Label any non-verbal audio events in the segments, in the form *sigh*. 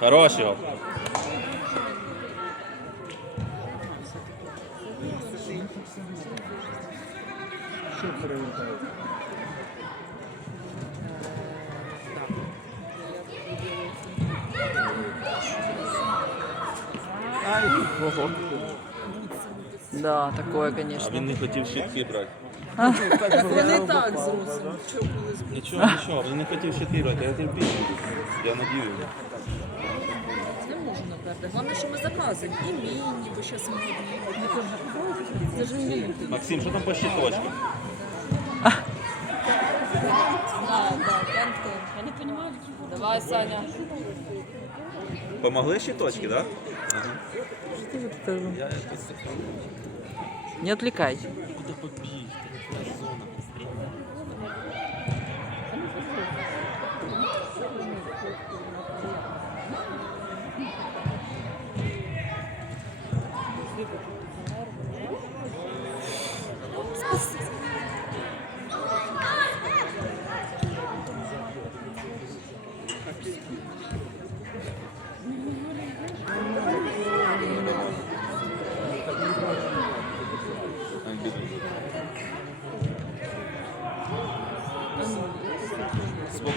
Хорош він не хотів щитки брати. Це не так зрозуміло. Що колись було. Нічого, нічого, він не хотів щитки брати, я терпів. Я надію. Не можна наперед. Головне, що ми заказуємо. І міні, бо зараз модні. Це ж. Максим, що там по щиточкам? Да, да, кент Я не розумію. Давай, Саня. Помогли щиточки, так? Да? Ты Я якось Не отвлекай. куди побіг, така зона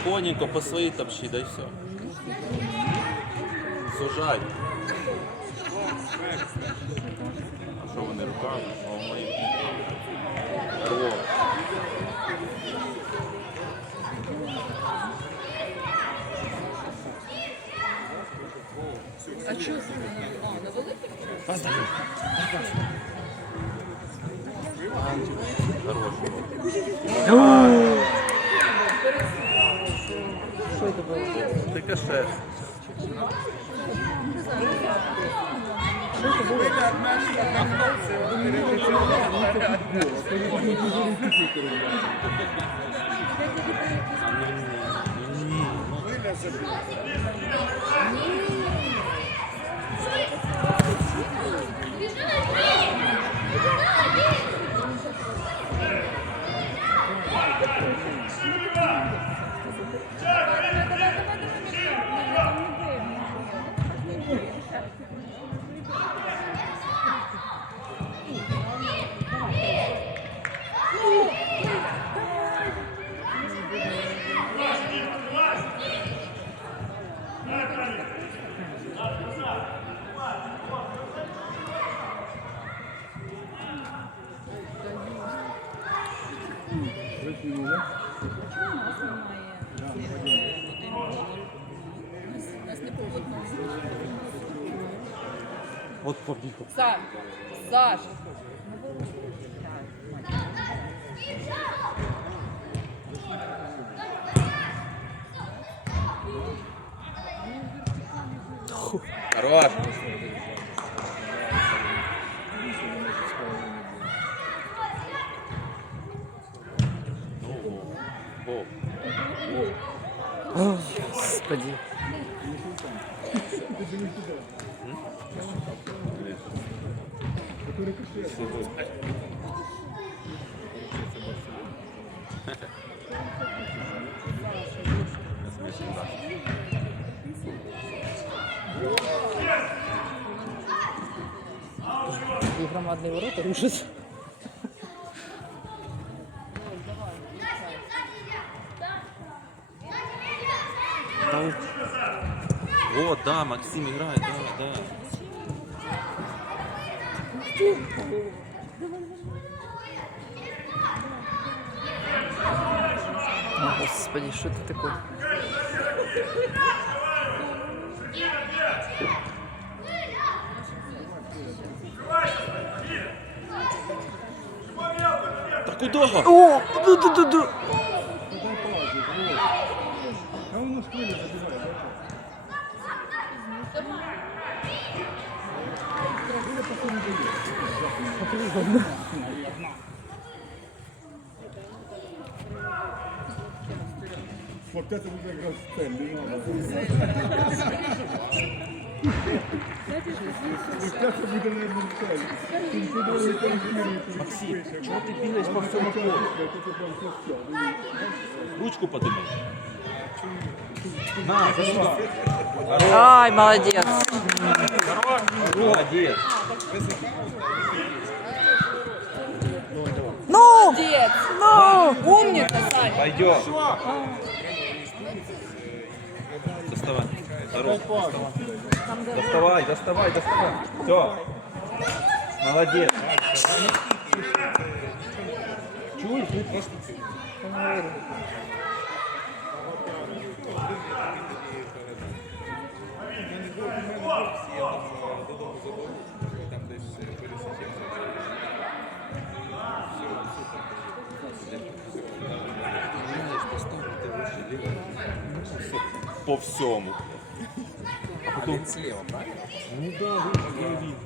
Спокійненько по своїй топчі, да й все. Сужай. А що вони руками? О, мої. Рво. А що це? А, на великий? Хороший. Ти кашеш. Нас Сань, Саш. Хорош. Господи. И громадные ворота рушат. О, да, Максим играет, да, да. О, Господи, что это такое? Да куда? О, ду-ду-ду-ду. Вот это вот как раз цель, не надо. Вот это буде, наверное, цель. Ти подумай, корректируй. Максим, чого ти бігаєш по всьому полю? Это прям все. Ручку подимай. На, зашла. Ай, молодець. Молодец. Молодець! Ну! Умніка, Сань! Пойдем. Доставай. Здорово. Доставай, доставай, доставай. Все. Молодец. Чуешь? Ну, просто по всьому. А потом слева, правильно? Ну да, вы я видел.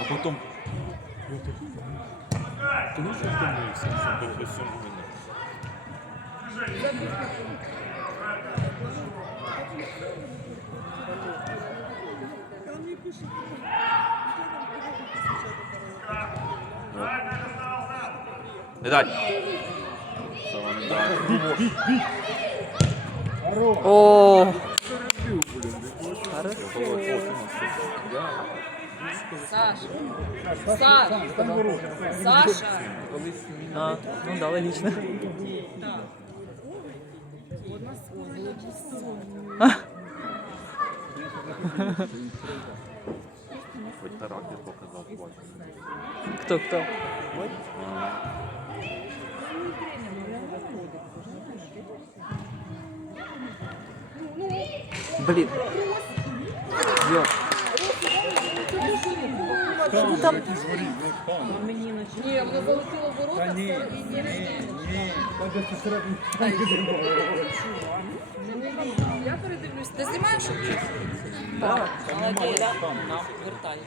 А потом. Втомився, що по всьому мені. Не дай. Не дай. О! Саша! Саша! Саша! А, ну да, логично. *laughs* Хоч характер показав бачу. Кто, Блин. Ё. Что там? Ні, вона залетіла в ворота і не Я передивлюсь. Ти знімаєш? Так. Молодець. Вертай.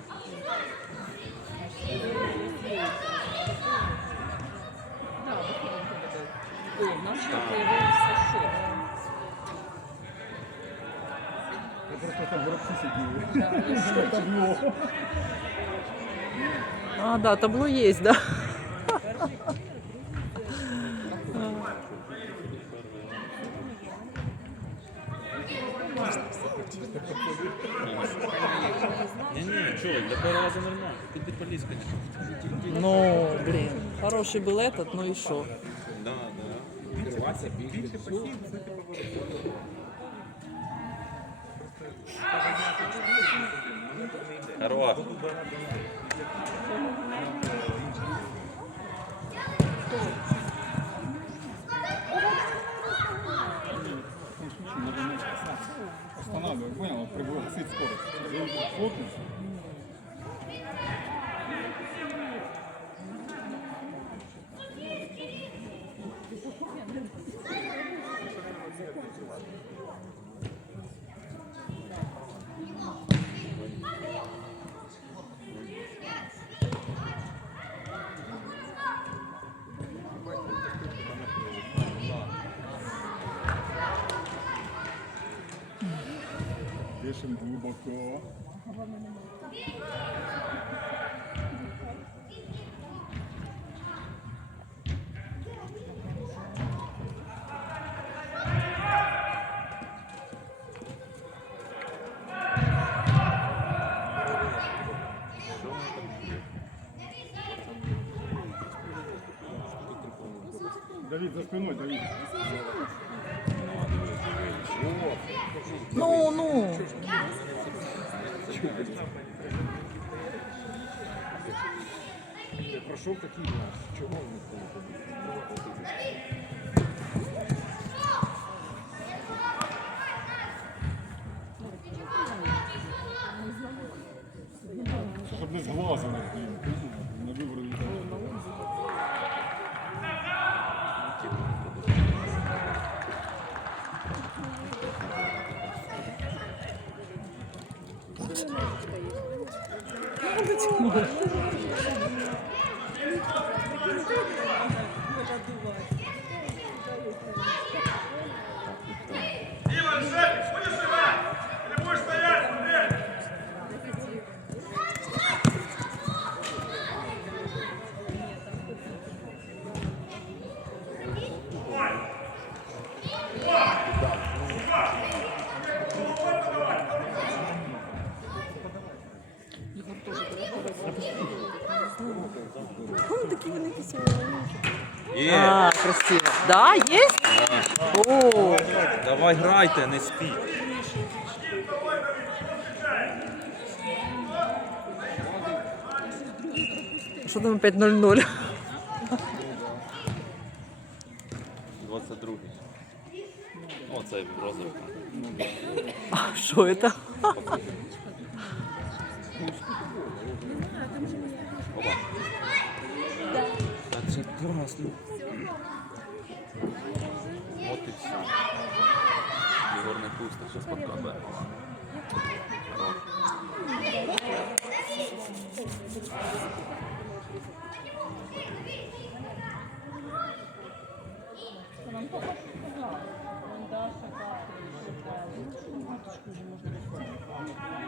О, в нас ще появився шок. просто там горобці сиділи. Да, я в шоці. Табло. А, да, табло есть, да. Не-не, что, для первого раза нормально. Ты бы полез, конечно. Ну, блин, хороший был этот, ну и что? Да, да. Хорош. Останавливай, понял, пригласить скорость. Geçin bunu bakıyor. Що такий нас? Чого не було? Щоб не з глаза не не вибрали. Да, есть? О, Давай грайте, не спіть. що там опять 0-0? 22. О, цей розовий. А що це? Опа. Це класно. От і все. Ігор не пусто, зараз подкапає. В любом случае. Ну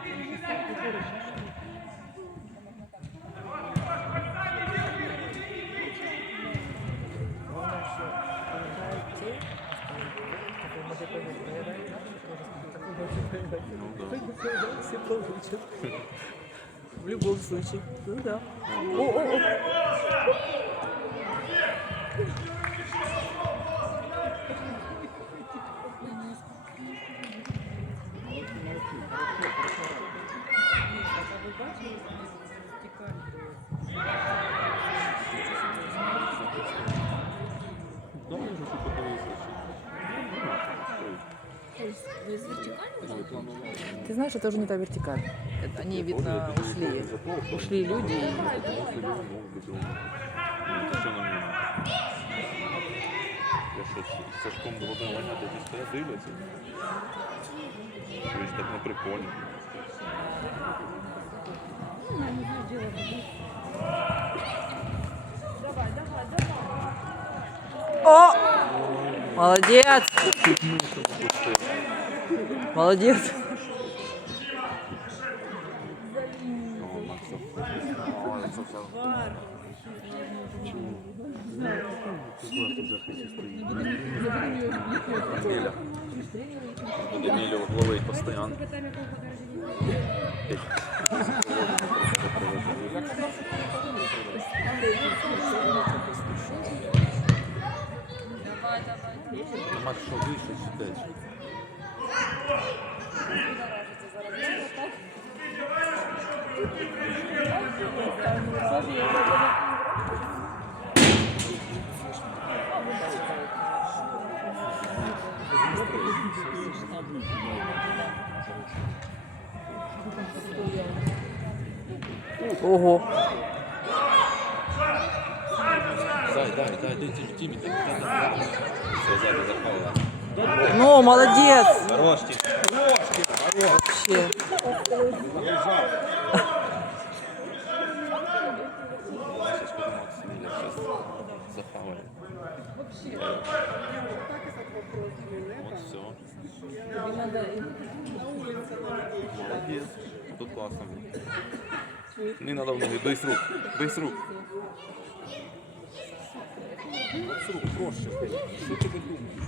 Да. О, о, о. Давай вже Знаешь, это уже не та вертикаль. Это они, видно, ушли. Ушли люди. и- Сашком Володимиром Ваня тоді стоять дивляться? Тобто так не прикольно. О! Молодец! Молодец! О, Макс. О, це все. Чому? Класно в захисті стоїть. Еміля. Буде Емілю ловить постійно. Макс, що вийшов сюди? Ого! Дай, дай, дай, дай, Тимі, Тимі, дай, дай. Все, ззаду запала. Ну, молодец! Хорош, Тимі. Вообще. Захавали. Вот все. Молодец. Тут классно. Не надо в ноги, с рук. С рук. Рук проще. Що ти думаєш?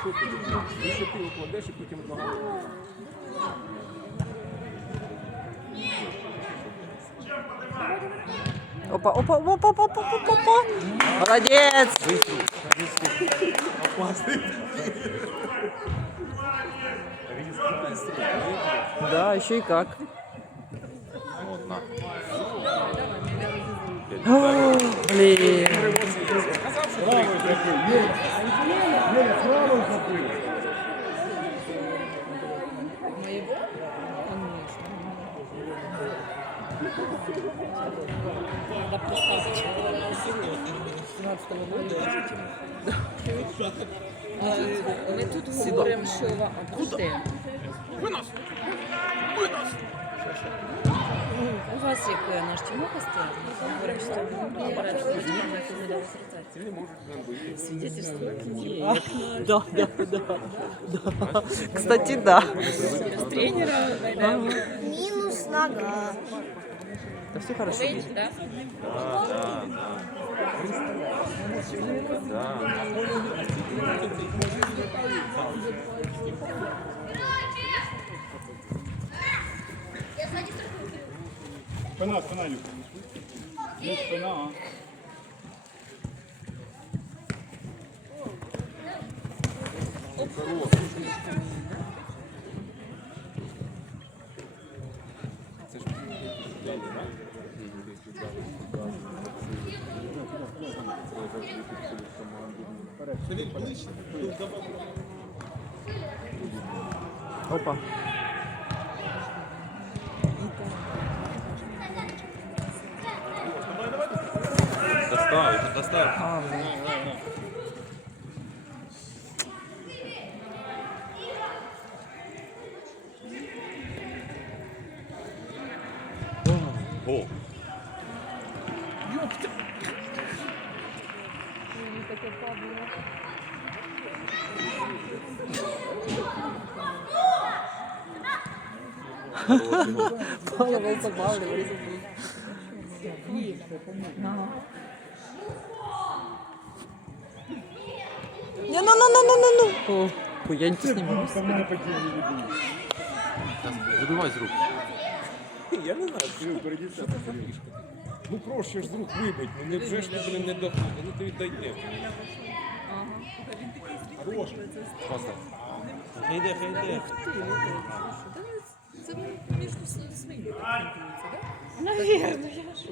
Що ти думаєш? Більше ти укладеш і потім ногами. Опа, опа, опа, опа, опа, опа, опа. Молодец! Да, еще и как. Блин. Ми тут говоримо, що вам буде. У вас як е, наш Тимоха стоїть, ми говоримо, що ви граєте, що ви не дали сертацію. Свидетельство є. Да, да, да, да. Кстати, да. З тренера, да, Минус нога. Да все хорошо Лейч, да? Да, да. Да. Спина, спина, Люк. Ну, спина, а. Оп. Хорош. Опа. Доставить, доставить. А, Гол. Не, ну, ну, ну, ну, ну, ну. О, хуяньте с ним. Вибивай з рук. Я не знаю, Кирил, переді це фішка. Ну проще ж з рук вибить, ну не вже ж ти, блін, не доходить, ну ти віддайте. Хорош. Хай йде, хай йде. Це між своїми так? Навірно, я ж.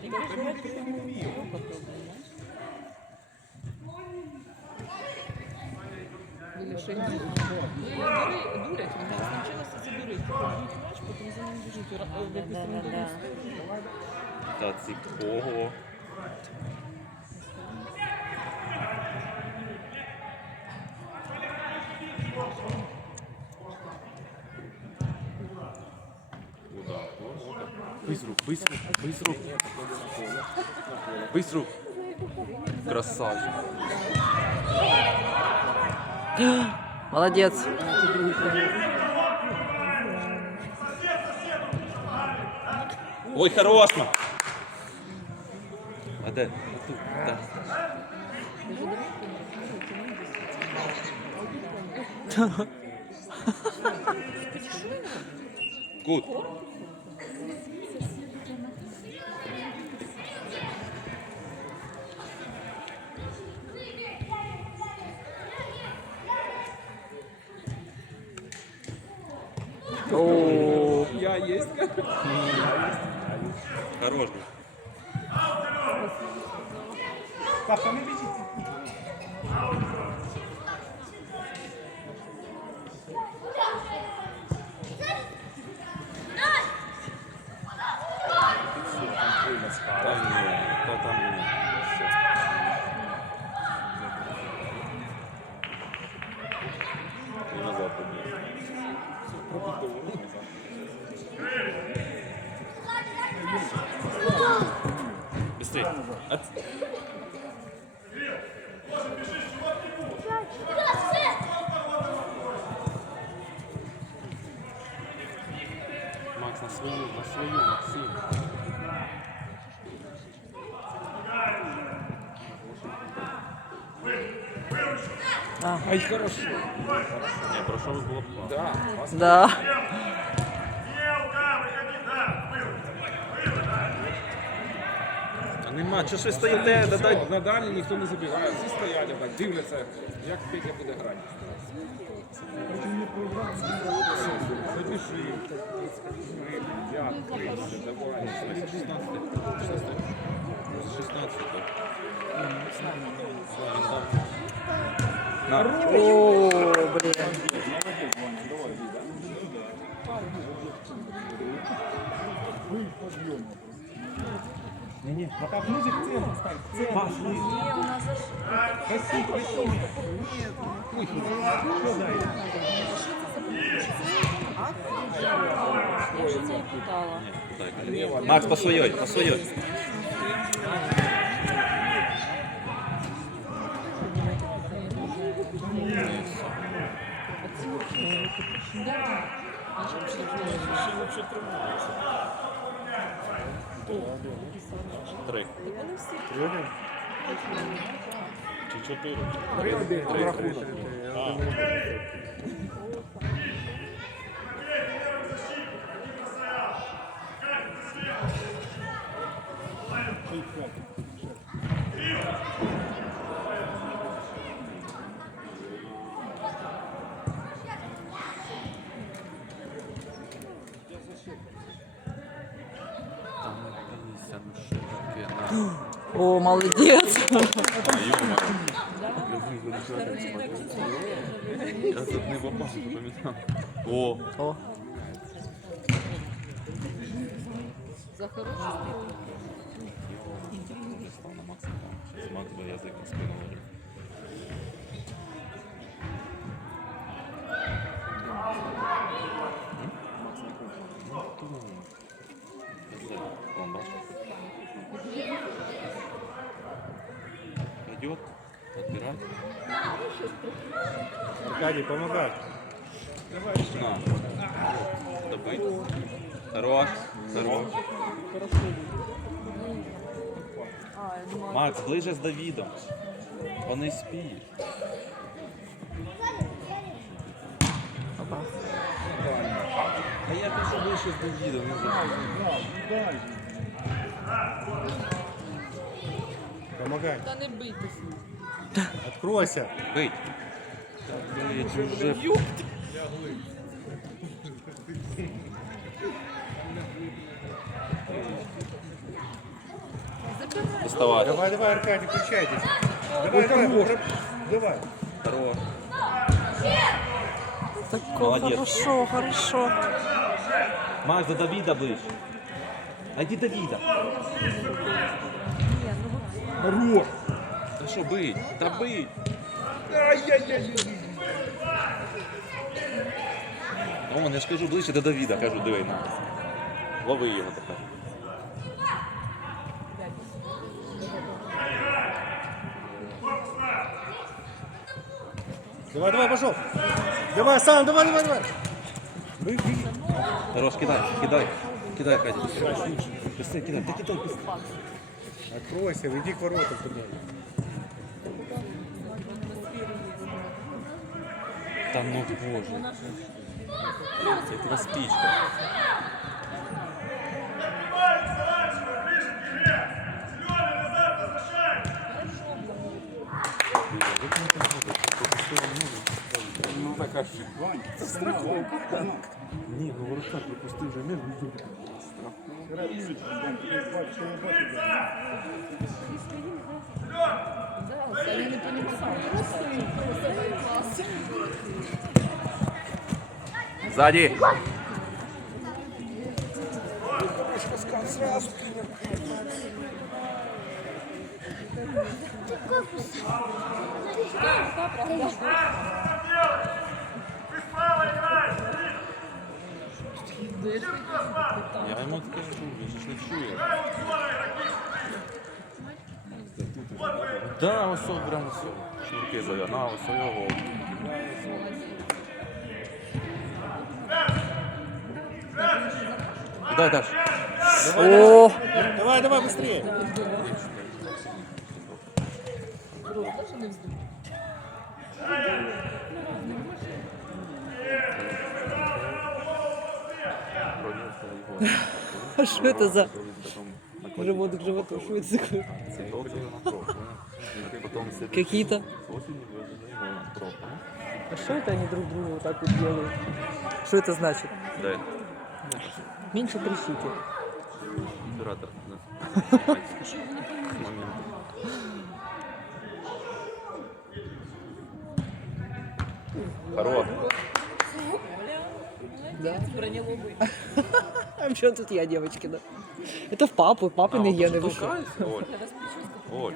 Дурять, вона навчилася це потім за ним біжуть. Та цікаво. Рук. Бись рук. Красавчик. Молодец. Ой, хорошно. А де? Тут, так. *laughs* Кут. Я есть. Хорош. Папа, не біжіть. Ай, хорошо. Не, про що було Да. Да. Нема, чи щось стоїте, додай. Надалі ніхто не забігає, всі стоять, так дивляться, як Петя буде грати. Запиши. Дякую, давай. 16. 16. 16. О, блин. Ні, а так музик центр стань. Центр. Ні, у нас же ж Красиво, красиво. Що далі? я вже не питала. Макс, по своей, По своей. Три. Чи чотири? Три один, рахунок. О, молодець. А, ё-моё. Я тут не попав, запам'ятав. О, О, За хороший. Макс би язик на спину Аркадій, помагай. На. Добыть. Хорош. Хорош. Макс, ближе з Давідом. Вони спіють. опа. А я кажу ближче з Давідом. не знаю. Помагай. Та не бийтесь. Откройся. Бить. Та, блядь, уже. Доставай. Давай, давай, Аркадій, включайтесь. Давай, давай, давай. Хорош. Так Молодець. хорошо, хорошо. Макс, до Давіда ближче. Найди Давіда. Хорош. Та що бить? Та бить. Роман, я ж кажу ближче до Давіда, кажу, диви на. Лови його тепер. Давай, давай, пошел. Давай, сам, давай, давай, давай. Хорош, кидай, кидай. Кидай, Катя. Быстрее кидай, да кидай, быстрее. Откройся, иди к воротам туда. Та ну боже. Це твоя спічка. Ну така Ні, ну ворота пропустив вже мир. Да, я не пам'ятаю. Сзади. Я йому скажу, він ж не чує. Да, ось прямо ось. Шнурки зав'я. На, ось його. Кидай дальше. О, Давай, давай, быстрее. А що це за живот к животу? Що це таке? Какие-то. А что это они друг другу вот так вот делают? Что это значит? Дай. Меньше трясите. Момент. Хорош. Да. *laughs* А что тут я, девочки, да? Это в папу, папины А, гены вышли. толкается? Оль, Оль,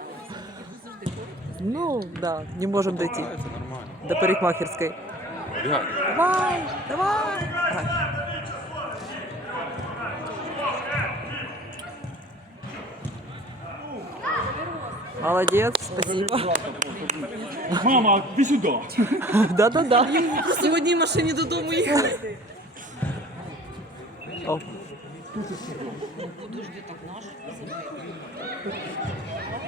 Ну, да, не можем дойти нормально. до парикмахерской. Бегай. Давай, давай. Ай. Молодец, спасибо. Мама, иди сюда. *laughs* Да-да-да. Просто в одній машині додому їхати. О, Подожди, так наш.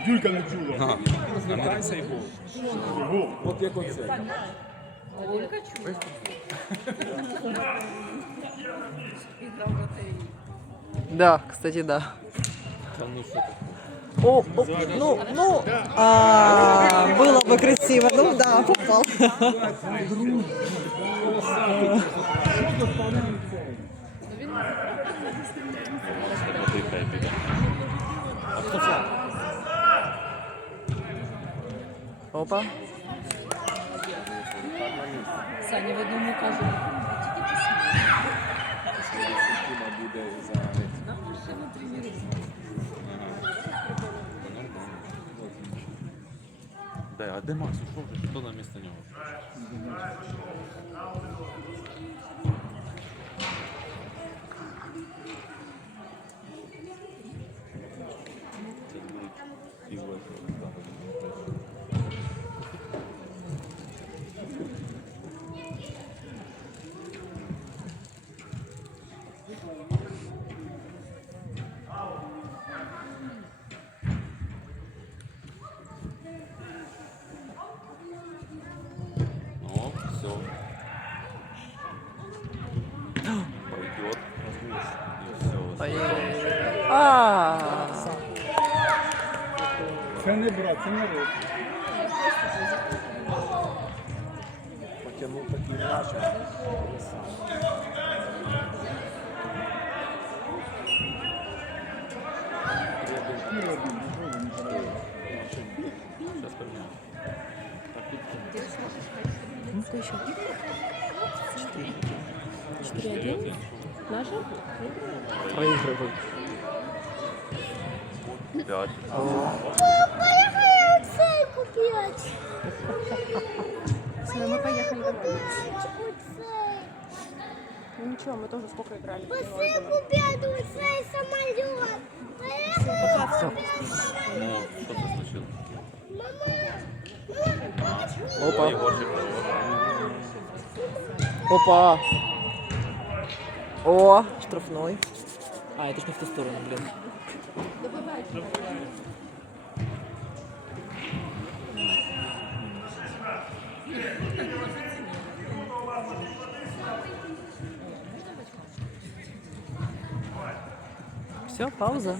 Юлька не чула. На, набирай цей гол. Го, от як оце. Олька чула. Іграв батареї. Да, кстати, да. Та ну що таке? О, о, ну, ну, а, было бы красиво. Ну да, попал. Дихає, піде. А хто це? Опа. Саня в одному каже, тільки посмій. Тіма буде за Нам ще не тренується. Де, а де Макс? Ушов хто на місце нього? Це будуть і весело, там, О, все. Пойдет. И все. Ой-ой-ой. А. Це не рот. Потягнув такий м'яч. Сейчас поменяем. Ну, кто еще? Четыре один. Наши? Проигрывают. Пять. Поехали цей купить. Все, мы поехали. Цей. Ну ничего, мы тоже сколько играли. Оце купить цей самоліт. Поехали. Ну, что случилось? Опа. Опа. О, штрафной. А, это ж не в ту сторону, блин. Все, пауза.